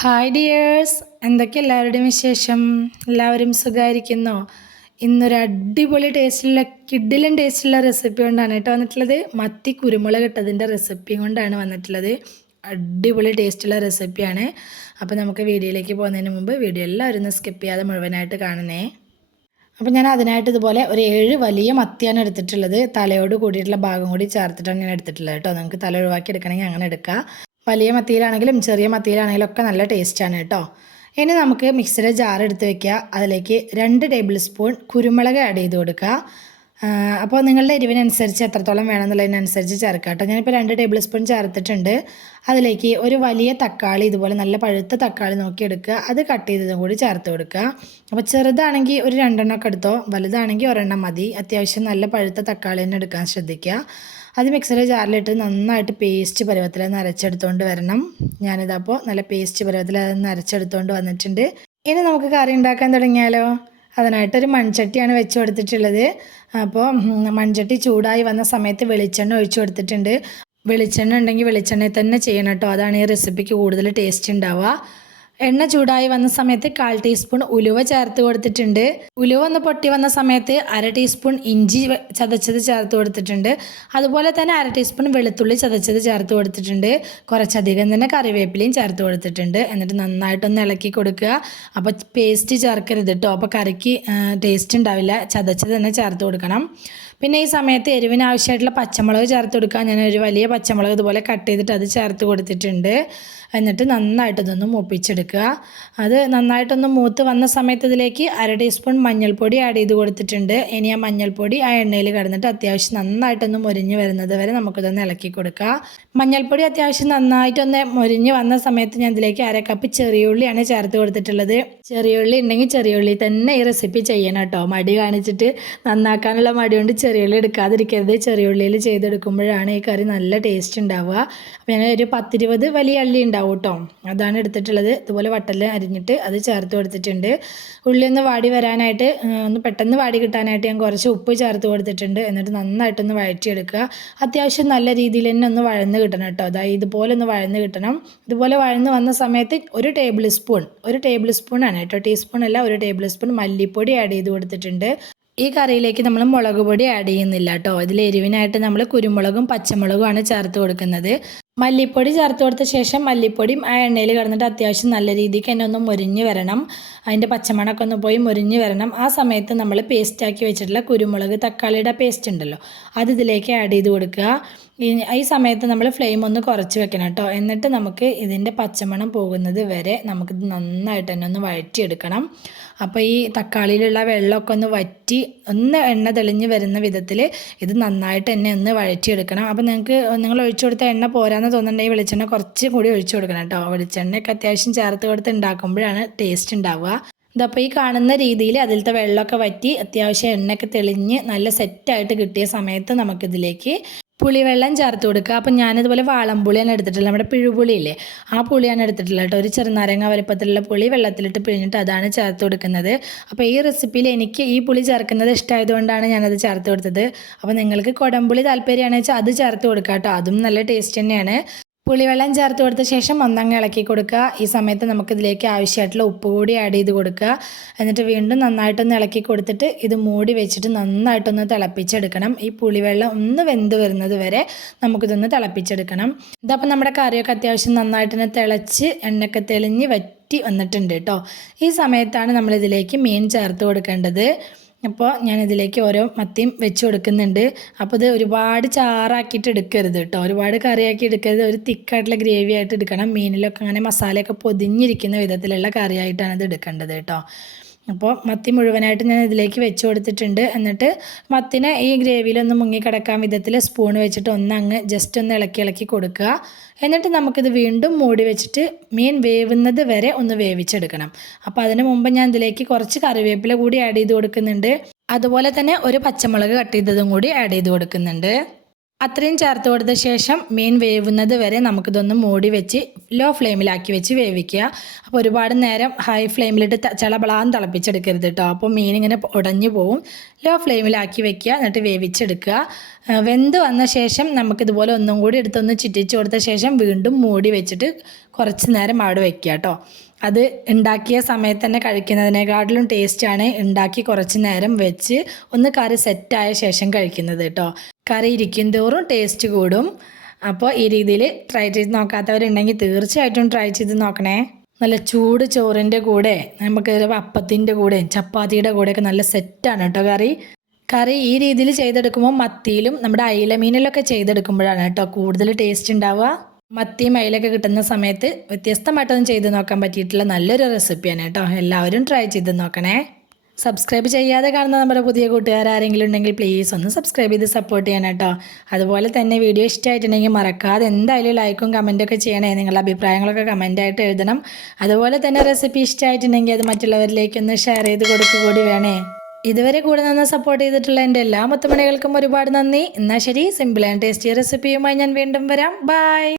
Hi dears, എന്തൊക്കെ എല്ലാവരുടെയും വിശേഷം? എല്ലാവരും സുഖമായിരിക്കുന്നോ? ഇന്നൊരു അടിപൊളി ടേസ്റ്റുള്ള കിഡിലും ടേസ്റ്റുള്ള റെസിപ്പി കൊണ്ടാണ് കേട്ടോ വന്നിട്ടുള്ളത്. മത്തി കുരുമുളക് ഇട്ടതിൻ്റെ റെസിപ്പി കൊണ്ടാണ് വന്നിട്ടുള്ളത്. അടിപൊളി ടേസ്റ്റുള്ള റെസിപ്പിയാണ്. അപ്പോൾ നമുക്ക് വീഡിയോയിലേക്ക് പോകുന്നതിന് മുമ്പ് വീഡിയോ എല്ലാവരും ഒന്ന് സ്കിപ്പ് ചെയ്യാതെ മുഴുവനായിട്ട് കാണണേ. അപ്പോൾ ഞാൻ അതിനായിട്ട് ഇതുപോലെ ഒരു 7 വലിയ മത്തിയാണ് എടുത്തിട്ടുള്ളത്. തലയോട് കൂടിയിട്ടുള്ള ഭാഗം കൂടി ചേർത്തിട്ടാണ് ഞാൻ എടുത്തിട്ടുള്ളത് കേട്ടോ. നിങ്ങൾക്ക് തല ഒഴിവാക്കി എടുക്കണമെങ്കിൽ അങ്ങനെ എടുക്കാം. വലിയ മത്തിയിലാണെങ്കിലും ചെറിയ മത്തിയിലാണെങ്കിലും ഒക്കെ നല്ല ടേസ്റ്റാണ് കേട്ടോ. ഇനി നമുക്ക് മിക്സിയുടെ ജാർ എടുത്ത് വെക്കുക. അതിലേക്ക് 2 ടേബിൾ സ്പൂൺ കുരുമുളക് ആഡ് ചെയ്ത് കൊടുക്കുക. അപ്പോൾ നിങ്ങളുടെ എരിവിനനുസരിച്ച് എത്രത്തോളം വേണമെന്നുള്ളതിനനുസരിച്ച് ചേർക്കുക കേട്ടോ. ഞാനിപ്പോൾ 2 ടേബിൾ സ്പൂൺ ചേർത്തിട്ടുണ്ട്. അതിലേക്ക് ഒരു വലിയ തക്കാളി, ഇതുപോലെ നല്ല പഴുത്ത തക്കാളി നോക്കിയെടുക്കുക. അത് കട്ട് ചെയ്തതും കൂടി ചേർത്ത് കൊടുക്കുക. അപ്പോൾ ചെറുതാണെങ്കിൽ ഒരു 2 എണ്ണമൊക്കെ എടുത്തോ, വലുതാണെങ്കിൽ ഒരെണ്ണം മതി. അത്യാവശ്യം നല്ല പഴുത്ത തക്കാളി തന്നെ എടുക്കാൻ ശ്രദ്ധിക്കുക. അത് മിക്സിയുടെ ജാറിലിട്ട് നന്നായിട്ട് പേസ്റ്റ് പരുവത്തിൽ അരച്ചെടുത്തുകൊണ്ട് വരണം. ഞാനിതപ്പോൾ നല്ല പേസ്റ്റ് പരുവത്തിൽ അതൊന്ന് അരച്ചെടുത്തുകൊണ്ട് വന്നിട്ടുണ്ട്. ഇനി നമുക്ക് കറി ഉണ്ടാക്കാൻ തുടങ്ങിയാലോ? അതിനായിട്ടൊരു മൺചട്ടിയാണ് വെച്ച് കൊടുത്തിട്ടുള്ളത്. അപ്പോൾ മൺചട്ടി ചൂടായി വന്ന സമയത്ത് വെളിച്ചെണ്ണ ഒഴിച്ചു കൊടുത്തിട്ടുണ്ട്. വെളിച്ചെണ്ണ ഉണ്ടെങ്കിൽ വെളിച്ചെണ്ണയിൽ തന്നെ ചെയ്യണം കേട്ടോ. അതാണ് ഈ റെസിപ്പിക്ക് കൂടുതൽ ടേസ്റ്റ് ഉണ്ടാവുക. എണ്ണ ചൂടായി വന്ന സമയത്ത് 1/4 ടീസ്പൂൺ ഉലുവ ചേർത്ത് കൊടുത്തിട്ടുണ്ട്. ഉലുവ ഒന്ന് പൊട്ടി വന്ന സമയത്ത് 1/2 ടീസ്പൂൺ ഇഞ്ചി ചതച്ചത് ചേർത്ത് കൊടുത്തിട്ടുണ്ട്. അതുപോലെ തന്നെ 1/2 ടീസ്പൂൺ വെളുത്തുള്ളി ചതച്ചത് ചേർത്ത് കൊടുത്തിട്ടുണ്ട്. കുറച്ചധികം തന്നെ കറിവേപ്പിലയും ചേർത്ത് കൊടുത്തിട്ടുണ്ട്. എന്നിട്ട് നന്നായിട്ടൊന്ന് ഇളക്കി കൊടുക്കുക. അപ്പോൾ പേസ്റ്റ് ചേർക്കരുത് കേട്ടോ. അപ്പോൾ കറിക്ക് ടേസ്റ്റ് ഉണ്ടാവില്ല. ചതച്ചത് തന്നെ ചേർത്ത് കൊടുക്കണം. പിന്നെ ഈ സമയത്ത് എരിവിന് ആവശ്യമായിട്ടുള്ള പച്ചമുളക് ചേർത്ത് കൊടുക്കുക. ഞാനൊരു വലിയ പച്ചമുളക് ഇതുപോലെ കട്ട് ചെയ്തിട്ട് അത് ചേർത്ത് കൊടുത്തിട്ടുണ്ട്. എന്നിട്ട് നന്നായിട്ടൊന്ന് മൂപ്പിച്ചെടുക്കുക. അത് നന്നായിട്ടൊന്ന് മൂത്ത് വന്ന സമയത്ത് ഇതിലേക്ക് 1/2 ടീസ്പൂൺ മഞ്ഞൾപ്പൊടി ആഡ് ചെയ്ത് കൊടുത്തിട്ടുണ്ട്. ഇനി ആ മഞ്ഞൾപ്പൊടി ആ എണ്ണയിൽ കിടന്നിട്ട് അത്യാവശ്യം നന്നായിട്ടൊന്ന് മൊരിഞ്ഞ് വരുന്നത് വരെ നമുക്കിതൊന്ന് ഇളക്കി കൊടുക്കുക. മഞ്ഞൾപ്പൊടി അത്യാവശ്യം നന്നായിട്ടൊന്ന് മൊരിഞ്ഞ് വന്ന സമയത്ത് ഞാൻ ഇതിലേക്ക് 1/2 കപ്പ് ചെറിയുള്ളിയാണ് ചേർത്ത് കൊടുത്തിട്ടുള്ളത്. ചെറിയുള്ളി ഉണ്ടെങ്കിൽ ചെറിയുള്ളി തന്നെ ഈ റെസിപ്പി ചെയ്യണം കേട്ടോ. മടി കാണിച്ചിട്ട് നന്നാക്കാനുള്ള മടി കൊണ്ട് ചെറിയുള്ളി എടുക്കാതിരിക്കരുത്. ചെറിയുള്ളിയിൽ ചെയ്തെടുക്കുമ്പോഴാണ് ഈ കറി നല്ല ടേസ്റ്റ് ഉണ്ടാവുക. അപ്പോൾ ഞാൻ ഒരു 10-20 വലിയ ഉള്ളി ഉണ്ടാവും കേട്ടോ, അതാണ് എടുത്തിട്ടുള്ളത്. ഇതുപോലെ വട്ടല് അരിഞ്ഞിട്ട് അത് ചേർത്ത് കൊടുത്തിട്ടുണ്ട്. ഉള്ളി ഒന്ന് വാടി വരാനായിട്ട്, ഒന്ന് പെട്ടെന്ന് വാടി കിട്ടാനായിട്ട് ഞാൻ കുറച്ച് ഉപ്പ് ചേർത്ത് കൊടുത്തിട്ടുണ്ട്. എന്നിട്ട് നന്നായിട്ടൊന്ന് വഴറ്റിയെടുക്കുക. അത്യാവശ്യം നല്ല രീതിയിൽ തന്നെ ഒന്ന് വഴന്ന് കിട്ടണം കേട്ടോ. അതായത് ഇതുപോലെ ഒന്ന് വഴന്ന് കിട്ടണം. ഇതുപോലെ വഴന്ന് വന്ന സമയത്ത് ഒരു ടേബിൾ സ്പൂൺ ആണ് കേട്ടോ, ടീസ്പൂൺ അല്ല, 1 ടേബിൾ സ്പൂൺ മല്ലിപ്പൊടി ആഡ് ചെയ്ത് കൊടുത്തിട്ടുണ്ട്. ഈ കറിയിലേക്ക് നമ്മൾ മുളക് പൊടി ആഡ് ചെയ്യുന്നില്ല കേട്ടോ. ഇതിൽ എരിവിനായിട്ട് നമ്മൾ കുരുമുളകും പച്ചമുളകുമാണ് ചേർത്ത് കൊടുക്കുന്നത്. മല്ലിപ്പൊടി ചേർത്ത് കൊടുത്ത ശേഷം മല്ലിപ്പൊടിയും ആ എണ്ണയിൽ കിടന്നിട്ട് അത്യാവശ്യം നല്ല രീതിക്ക് തന്നെ ഒന്ന് മൊരിഞ്ഞ് വരണം. അതിൻ്റെ പച്ചമണമൊക്കെ ഒന്ന് പോയി മൊരിഞ്ഞ് വരണം. ആ സമയത്ത് നമ്മൾ പേസ്റ്റാക്കി വെച്ചിട്ടുള്ള കുരുമുളക് തക്കാളിയുടെ പേസ്റ്റ് ഉണ്ടല്ലോ, അത് ഇതിലേക്ക് ആഡ് ചെയ്ത് കൊടുക്കുക. ഈ സമയത്ത് നമ്മൾ ഫ്ലെയിം ഒന്ന് കുറച്ച് വെക്കണം കേട്ടോ. എന്നിട്ട് നമുക്ക് ഇതിൻ്റെ പച്ചമണം പോകുന്നത് വരെ നമുക്കിത് നന്നായിട്ട് തന്നെ ഒന്ന് വഴറ്റിയെടുക്കണം. അപ്പോൾ ഈ തക്കാളിയിലുള്ള വെള്ളമൊക്കെ ഒന്ന് വറ്റി ഒന്ന് എണ്ണ തെളിഞ്ഞ് വരുന്ന വിധത്തിൽ ഇത് നന്നായിട്ട് തന്നെ ഒന്ന് വഴറ്റിയെടുക്കണം. അപ്പോൾ നിങ്ങൾ ഒഴിച്ചു കൊടുത്ത എണ്ണ പോരാന്ന് തോന്നുന്നുണ്ടെങ്കിൽ വെളിച്ചെണ്ണ കുറച്ച് കൂടി ഒഴിച്ചു കൊടുക്കണം കേട്ടോ. വെളിച്ചെണ്ണയൊക്കെ അത്യാവശ്യം ചേർത്ത് കൊടുത്ത് ഉണ്ടാക്കുമ്പോഴാണ് ടേസ്റ്റ് ഉണ്ടാവുക. ഇതപ്പോൾ ഈ കാണുന്ന രീതിയിൽ അതിലത്തെ വെള്ളമൊക്കെ വറ്റി അത്യാവശ്യം എണ്ണയൊക്കെ തെളിഞ്ഞ് നല്ല സെറ്റായിട്ട് കിട്ടിയ സമയത്ത് നമുക്കിതിലേക്ക് പുളിവെള്ളം ചേർത്ത് കൊടുക്കുക. അപ്പം ഞാനിതുപോലെ വാളംപുളിയാണ് എടുത്തിട്ടുള്ളത്. നമ്മുടെ പിഴുപുളിയില്ലേ, ആ പുളിയാണ് എടുത്തിട്ടുള്ളത് കേട്ടോ. ഒരു ചെറുനാരങ്ങ വലുപ്പത്തിലുള്ള പുളി വെള്ളത്തിലിട്ട് പിഴിഞ്ഞിട്ട് അതാണ് ചേർത്ത് കൊടുക്കുന്നത്. അപ്പോൾ ഈ റെസിപ്പിയിൽ എനിക്ക് ഈ പുളി ചേർക്കുന്നത് ഇഷ്ടമായതുകൊണ്ടാണ് ഞാനത് ചേർത്ത് കൊടുത്തത്. അപ്പോൾ നിങ്ങൾക്ക് കുടംപുളി താല്പര്യമാണെന്ന് വെച്ചാൽ അത് ചേർത്ത് കൊടുക്കുക കേട്ടോ. അതും നല്ല ടേസ്റ്റ് തന്നെയാണ്. പുളിവെള്ളം ചേർത്ത് കൊടുത്ത ശേഷം ഒന്നങ്ങ് ഇളക്കി കൊടുക്കുക. ഈ സമയത്ത് നമുക്കിതിലേക്ക് ആവശ്യമായിട്ടുള്ള ഉപ്പ് കൂടി ആഡ് ചെയ്ത് കൊടുക്കുക. എന്നിട്ട് വീണ്ടും നന്നായിട്ടൊന്ന് ഇളക്കി കൊടുത്തിട്ട് ഇത് മൂടി വെച്ചിട്ട് നന്നായിട്ടൊന്ന് തിളപ്പിച്ചെടുക്കണം. ഈ പുളിവെള്ളം ഒന്ന് വെന്ത് വരുന്നത് വരെ നമുക്കിതൊന്ന് തിളപ്പിച്ചെടുക്കണം. ഇതപ്പോൾ നമ്മുടെ കറിയൊക്കെ അത്യാവശ്യം നന്നായിട്ട് തന്നെ തിളച്ച് എണ്ണയൊക്കെ തെളിഞ്ഞ് വറ്റി വന്നിട്ടുണ്ട് കേട്ടോ. ഈ സമയത്താണ് നമ്മളിതിലേക്ക് മീൻ ചേർത്ത് കൊടുക്കേണ്ടത്. അപ്പോൾ ഞാനിതിലേക്ക് ഓരോ മത്തിയും വെച്ച് കൊടുക്കുന്നുണ്ട്. അപ്പോൾ ഇത് ഒരുപാട് ചാറാക്കിയിട്ട് എടുക്കരുത് കേട്ടോ, ഒരുപാട് കറിയാക്കി എടുക്കരുത്. ഒരു തിക്കായിട്ടുള്ള ഗ്രേവി ആയിട്ട് എടുക്കണം. മീനിലൊക്കെ അങ്ങനെ മസാലയൊക്കെ പൊതിഞ്ഞിരിക്കുന്ന വിധത്തിലുള്ള കറിയായിട്ടാണ് ഇത് എടുക്കേണ്ടത് കേട്ടോ. അപ്പോൾ മത്തി മുഴുവനായിട്ട് ഞാൻ ഇതിലേക്ക് വെച്ച് കൊടുത്തിട്ടുണ്ട്. എന്നിട്ട് മത്തിനെ ഈ ഗ്രേവിയിലൊന്ന് മുങ്ങിക്കിടക്കാൻ വിധത്തിൽ സ്പൂൺ വെച്ചിട്ട് ജസ്റ്റ് ഒന്ന് ഇളക്കി കൊടുക്കുക. എന്നിട്ട് നമുക്കിത് വീണ്ടും മൂടി വെച്ചിട്ട് മീൻ വേവുന്നത് വരെ ഒന്ന് വേവിച്ചെടുക്കണം. അപ്പോൾ അതിന് മുമ്പ് ഞാൻ ഇതിലേക്ക് കുറച്ച് കറിവേപ്പില കൂടി ആഡ് ചെയ്ത് കൊടുക്കുന്നുണ്ട്. അതുപോലെ തന്നെ ഒരു പച്ചമുളക് കട്ട് ചെയ്തതും കൂടി ആഡ് ചെയ്ത് കൊടുക്കുന്നുണ്ട്. അത്രയും ചേർത്ത് കൊടുത്ത ശേഷം മീൻ വേവുന്നത് വരെ നമുക്കിതൊന്ന് മൂടി വെച്ച് ലോ ഫ്ലെയിമിലാക്കി വെച്ച് വേവിക്കുക. അപ്പോൾ ഒരുപാട് നേരം ഹൈ ഫ്ലെയിമിലിട്ട് ചളബളാന്ന് തിളപ്പിച്ചെടുക്കരുത് കേട്ടോ. അപ്പോൾ മീൻ ഇങ്ങനെ ഉടഞ്ഞു പോവും. ലോ ഫ്ലെയിമിലാക്കി വെക്കുക, എന്നിട്ട് വേവിച്ചെടുക്കുക. വെന്ത് വന്ന ശേഷം നമുക്കിതുപോലെ ഒന്നും കൂടി എടുത്തൊന്ന് ചുറ്റിച്ച് കൊടുത്ത ശേഷം വീണ്ടും മൂടി വെച്ചിട്ട് കുറച്ച് നേരം അവിടെ വെക്കുക കേട്ടോ. അത് ഉണ്ടാക്കിയ സമയത്ത് തന്നെ കഴിക്കുന്നതിനേക്കാട്ടിലും ടേസ്റ്റാണ് ഉണ്ടാക്കി കുറച്ച് നേരം വെച്ച് ഒന്ന് കറി സെറ്റായ ശേഷം കഴിക്കുന്നത് കേട്ടോ. കറി ഇരിക്കും തോറും ടേസ്റ്റ് കൂടും. അപ്പോൾ ഈ രീതിയിൽ ട്രൈ ചെയ്ത് നോക്കാത്തവരുണ്ടെങ്കിൽ തീർച്ചയായിട്ടും ട്രൈ ചെയ്ത് നോക്കണേ. നല്ല ചൂട് ചോറിൻ്റെ കൂടെ നമുക്ക് അപ്പത്തിൻ്റെ കൂടെ ചപ്പാത്തിയുടെ കൂടെയൊക്കെ നല്ല സെറ്റാണ് കേട്ടോ കറി ഈ രീതിയിൽ ചെയ്തെടുക്കുമ്പോൾ മത്തിയിലും നമ്മുടെ അയില മീനിലൊക്കെ ചെയ്തെടുക്കുമ്പോഴാണ് കേട്ടോ കൂടുതൽ ടേസ്റ്റ് ഉണ്ടാവുക. മത്തിയും അയിലൊക്കെ കിട്ടുന്ന സമയത്ത് വ്യത്യസ്തമായിട്ടൊന്നും ചെയ്ത് നോക്കാൻ പറ്റിയിട്ടുള്ള നല്ലൊരു റെസിപ്പിയാണ് കേട്ടോ. എല്ലാവരും ട്രൈ ചെയ്ത് നോക്കണേ. സബ്സ്ക്രൈബ് ചെയ്യാതെ കാണുന്ന നമ്മുടെ പുതിയ കൂട്ടുകാരെങ്കിലും ഉണ്ടെങ്കിൽ പ്ലീസ് ഒന്ന് സബ്സ്ക്രൈബ് ചെയ്ത് സപ്പോർട്ട് ചെയ്യണം കേട്ടോ. അതുപോലെ തന്നെ വീഡിയോ ഇഷ്ടമായിട്ടുണ്ടെങ്കിൽ മറക്കാതെ എന്തായാലും ലൈക്കും കമൻറ്റൊക്കെ ചെയ്യണേ. നിങ്ങളുടെ അഭിപ്രായങ്ങളൊക്കെ കമൻറ്റായിട്ട് എഴുതണം. അതുപോലെ തന്നെ റെസിപ്പി ഇഷ്ടമായിട്ടുണ്ടെങ്കിൽ അത് മറ്റുള്ളവരിലേക്കൊന്ന് ഷെയർ ചെയ്ത് കൊടുക്കുക കൂടി വേണേ. ഇതുവരെ കൂടെ നിന്ന് സപ്പോർട്ട് ചെയ്തിട്ടുള്ള എൻ്റെ എല്ലാ മുത്തുമണികൾക്കും ഒരുപാട് നന്ദി. എന്നാൽ ശരി, സിമ്പിൾ ആൻഡ് ടേസ്റ്റി റെസിപ്പിയുമായി ഞാൻ വീണ്ടും വരാം. ബൈ.